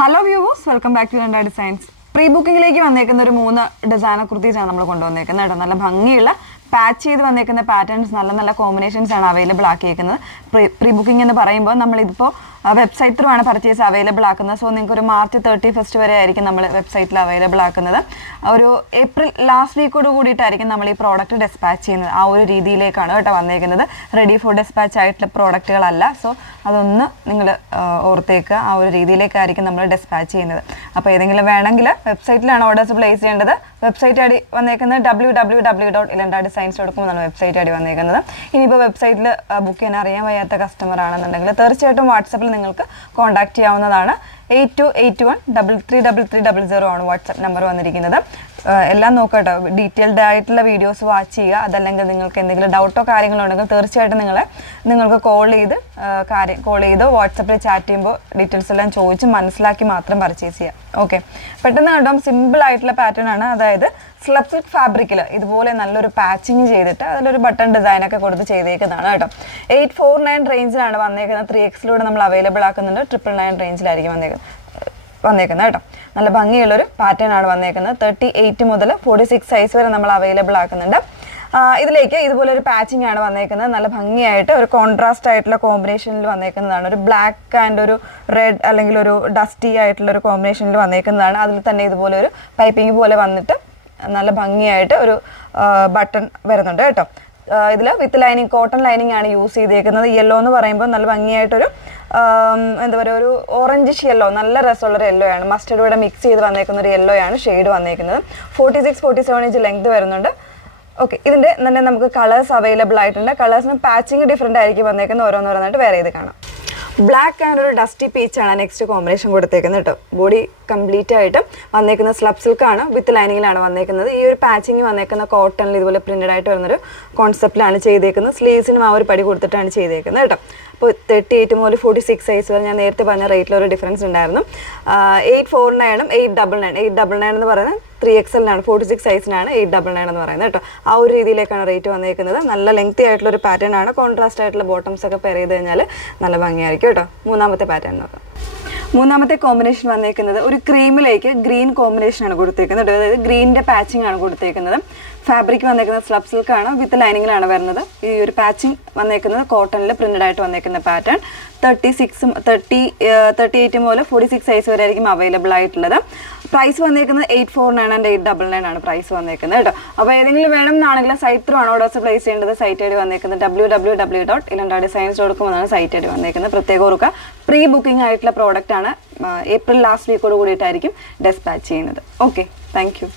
Hello viewers, welcome back to Landa designs. Pre ബുക്കിംഗിലേക്ക് വന്നേക്കുന്ന ഒരു 3 ഡിസൈനർ കുർത്തീസാണ് നമ്മൾ കൊണ്ടുവന്നേക്കുന്നത് കേട്ടോ. നല്ല ഭംഗിയുള്ള പാച്ച് ചെയ്ത് വന്നേക്കുന്ന പാറ്റേൺസ്, നല്ല നല്ല കോമ്പിനേഷൻസ് ആണ് അവൈലബിൾ ആക്കിയേക്കുന്നത്. പ്രീ ബുക്കിംഗ് എന്ന് പറയുമ്പോൾ നമ്മളിതിപ്പോൾ വെബ്സൈറ്റ് ത്രൂ ആണ് പർച്ചേസ് അവൈലബിൾ ആക്കുന്നത്. സോ നിങ്ങൾക്ക് ഒരു മാർച്ച് 31 വരെ ആയിരിക്കും നമ്മൾ വെബ്സൈറ്റിൽ അവൈലബിൾ ആക്കുന്നത്. ഒരു ഏപ്രിൽ ലാസ്റ്റ് വീക്കോട് കൂടിയിട്ടായിരിക്കും നമ്മൾ ഈ പ്രോഡക്റ്റ് ഡെസ്പാച്ച് ചെയ്യുന്നത്. ആ ഒരു രീതിയിലേക്കാണ് കേട്ടോ വന്നേക്കുന്നത്. റെഡി ഫോർ ഡെസ്പാച്ച് ആയിട്ടുള്ള പ്രോഡക്റ്റുകളല്ല. സോ അതൊന്ന് നിങ്ങൾ ഓർത്തേക്കുക, ആ ഒരു രീതിയിലേക്കായിരിക്കും നമ്മൾ ഡെസ്പാച്ച് ചെയ്യുന്നത്. അപ്പോൾ ഏതെങ്കിലും വേണമെങ്കിൽ വെബ്സൈറ്റിലാണ് ഓർഡേഴ്സ് പ്ലേസ് ചെയ്യേണ്ടത്. വെബ്സൈറ്റ് ഐ ഡി വന്നേക്കുന്നത് www.ilanda.designs.com എന്നാണ് വെബ്സൈറ്റ് ഐ ഡി വന്നേക്കുന്നത്. ഇനിയിപ്പോൾ വെബ്സൈറ്റിൽ ബുക്ക് ചെയ്യാൻ അറിയാൻ വയ്യാത്ത കസ്റ്റമർ ആണെന്നുണ്ടെങ്കിൽ തീർച്ചയായിട്ടും വാട്സപ്പിൽ നിങ്ങൾക്ക് കോൺടാക്ട് ചെയ്യാവുന്നതാണ്. 8281333300 ആണ് വാട്സപ്പ് നമ്പർ വന്നിരിക്കുന്നത്. എല്ലാം നോക്കട്ടോ, ഡീറ്റെയിൽഡ് ആയിട്ടുള്ള വീഡിയോസ് വാച്ച് ചെയ്യുക. അതല്ലെങ്കിൽ നിങ്ങൾക്ക് എന്തെങ്കിലും ഡൗട്ടോ കാര്യങ്ങളോ ഉണ്ടെങ്കിൽ തീർച്ചയായിട്ടും നിങ്ങൾക്ക് കോൾ ചെയ്ത് വാട്സപ്പിൽ ചാറ്റ് ചെയ്യുമ്പോൾ ഡീറ്റെയിൽസ് എല്ലാം ചോദിച്ച് മനസ്സിലാക്കി മാത്രം പർച്ചേസ് ചെയ്യുക. ഓക്കെ, പെട്ടെന്ന് കണ്ടോ, സിമ്പിൾ ആയിട്ടുള്ള പാറ്റേൺ ആണ്. അതായത് സ്ലബ് സിൽക്ക് ഫാബ്രിക്കിൽ ഇതുപോലെ നല്ലൊരു പാച്ചിങ് ചെയ്തിട്ട് അതിലൊരു ബട്ടൺ ഡിസൈനൊക്കെ കൊടുത്ത് ചെയ്തേക്കുന്നതാണ് കേട്ടോ. 849 റേഞ്ചിലാണ് വന്നേക്കുന്നത്. 3Xലൂടെ നമ്മൾ അവൈലബിൾ ആക്കുന്നുണ്ട്. 999 റേഞ്ചിലായിരിക്കും വന്നേക്കുന്നത് കേട്ടോ. നല്ല ഭംഗിയുള്ളൊരു പാറ്റേൺ ആണ് വന്നേക്കുന്നത്. 38 മുതൽ 46 സൈസ് വരെ നമ്മൾ അവൈലബിൾ ആക്കുന്നുണ്ട്. ഇതിലേക്ക് ഇതുപോലെ ഒരു പാച്ചിങ് ആണ് വന്നേക്കുന്നത്. നല്ല ഭംഗിയായിട്ട് ഒരു കോൺട്രാസ്റ്റ് ആയിട്ടുള്ള കോമ്പിനേഷനിൽ വന്നേക്കുന്നതാണ്. ഒരു ബ്ലാക്ക് ആൻഡ് ഒരു റെഡ് അല്ലെങ്കിൽ ഒരു ഡസ്റ്റി ആയിട്ടുള്ള ഒരു കോമ്പിനേഷനിൽ വന്നേക്കുന്നതാണ്. അതിൽ തന്നെ ഇതുപോലെ ഒരു പൈപ്പിംഗ് പോലെ വന്നിട്ട് നല്ല ഭംഗിയായിട്ട് ഒരു ബട്ടൺ വരുന്നുണ്ട് കേട്ടോ. ഇതിൽ വിത്ത് ലൈനിങ്, കോട്ടൺ ലൈനിങ് ആണ് യൂസ് ചെയ്തേക്കുന്നത്. യെല്ലോ എന്ന് പറയുമ്പോൾ നല്ല ഭംഗിയായിട്ടൊരു എന്താ പറയുക, ഒരു ഓറഞ്ചിഷ് യെല്ലോ, നല്ല രസമുള്ളൊരു യെല്ലോ ആണ്. മസ്റ്റർഡ് കൂടെ മിക്സ് ചെയ്ത് വന്നേക്കുന്ന ഒരു യെല്ലോ ആണ് ഷെയ്ഡ് വന്നേക്കുന്നത്. 46-47 ഇഞ്ച് ലെങ്ത് വരുന്നുണ്ട്. ഓക്കെ, ഇതിൻ്റെ തന്നെ നമുക്ക് കളേഴ്സ് അവൈലബിൾ ആയിട്ടുണ്ട്. കളേഴ്സിന് പാച്ചിങ് ഡിഫറെൻ്റ് ആയിരിക്കും വന്നേക്കുന്നത്. ഓരോന്നോരോന്നായിട്ട് വേറെ ചെയ്ത് കാണാം. ബ്ലാക്ക് ആൻഡ് ഒരു ഡസ്റ്റി പീച്ചാണ് നെക്സ്റ്റ് കോമ്പിനേഷൻ കൊടുത്തേക്കുന്നത് കേട്ടോ. ബോഡി കംപ്ലീറ്റ് ആയിട്ട് വന്നേക്കുന്ന സ്ലബ് സിൽക്കാണ്, വിത്ത് ലൈനിങ്ങിലാണ് വന്നേക്കുന്നത്. ഈ ഒരു പാച്ചിങ് വന്നേക്കുന്ന കോട്ടണിൽ ഇതുപോലെ പ്രിന്റഡ് ആയിട്ട് വരുന്നൊരു കോൺസെപ്റ്റിലാണ് ചെയ്തേക്കുന്നത്. സ്ലീവ്സിനും ആ ഒരു പടി കൊടുത്തിട്ടാണ് ചെയ്തേക്കുന്നത് കേട്ടോ. അപ്പോൾ 38 മുതൽ 46 സൈസ് വരെ ഞാൻ നേരത്തെ പറഞ്ഞ റേറ്റിലൊരു ഡിഫറൻസ് ഉണ്ടായിരുന്നു. 849ഉം 899 എന്ന് പറയുന്നത് 3XL-നാണ്. 46 സൈസിനാണ് 899 എന്ന് പറയുന്നത് കേട്ടോ. ആ ഒരു രീതിയിലേക്കാണ് റേറ്റ് വന്നേക്കുന്നത്. നല്ല ലെങ്തി ആയിട്ടുള്ളൊരു പാറ്റേൺ ആണ്. കോൺട്രാസ്റ്റ് ആയിട്ടുള്ള ബോട്ടംസ് ഒക്കെ പെയർ ചെയ്ത് കഴിഞ്ഞാൽ നല്ല ഭംഗിയായിരിക്കും കേട്ടോ. മൂന്നാമത്തെ പാറ്റേൺ നോക്കാം. മൂന്നാമത്തെ കോമ്പിനേഷൻ വന്നേക്കുന്നത് ഒരു ക്രീമിലേക്ക് ഗ്രീൻ കോമ്പിനേഷനാണ് കൊടുത്തേക്കുന്നത്. അതായത് ഗ്രീനിൻ്റെ പാച്ചിങ് ആണ് കൊടുത്തേക്കുന്നത്. ഫാബ്രിക് വന്നേക്കുന്നത് സ്ലബ് സിൽക്കാണ്, വിത്ത് ലൈനിങ്ങിലാണ് വരുന്നത്. ഈ ഒരു പാച്ചിങ് വന്നേക്കുന്നത് കോട്ടണിൽ പ്രിന്റഡ് ആയിട്ട് വന്നേക്കുന്ന പാറ്റേൺ. 38 മുതൽ 46 സൈസ് വരെ ആയിരിക്കും അവൈലബിൾ ആയിട്ടുള്ളത്. പ്രൈസ് വന്നേക്കുന്നത് 849 ആൻഡ് 899 ആണ് പ്രൈസ് വന്നേക്കുന്നത് കേട്ടോ. അപ്പോൾ ഏതെങ്കിലും വേണം എന്നാണെങ്കിൽ സൈറ്റ് ത്രൂ ആണ് ഓർഡേഴ്സ് പ്ലേസ് ചെയ്യേണ്ടത്. സൈറ്റ് ഐ ഡി വന്നേക്കുന്നത് www.ilanda.designs.com എന്നാണ് സൈറ്റ് ഐ ഡി വന്നേക്കുന്നത്. പ്രത്യേകം ഓർക്കുക, പ്രീ ബുക്കിംഗ് ആയിട്ടുള്ള പ്രോഡക്റ്റ് ആണ്. ഏപ്രിൽ ലാസ്റ്റ് വീക്കോട് കൂടിയിട്ടായിരിക്കും ഡെസ്പാച്ച് ചെയ്യുന്നത്. Okay, thank you.